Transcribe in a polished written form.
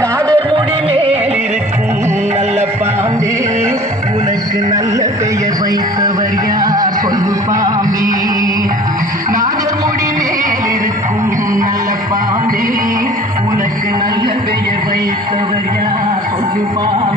நாடர் முடி மேல் இருக்கும் நல்ல பாம்பே, உனக்கு நல்ல பெயர் வைத்தவர் யார் சொல்லு பாம்பே. நாடர் முடி மேல் இருக்கும் நல்ல பாம்பே, உனக்கு நல்ல பெயர் வைத்தவர் யார் சொல்லு பாம்பே.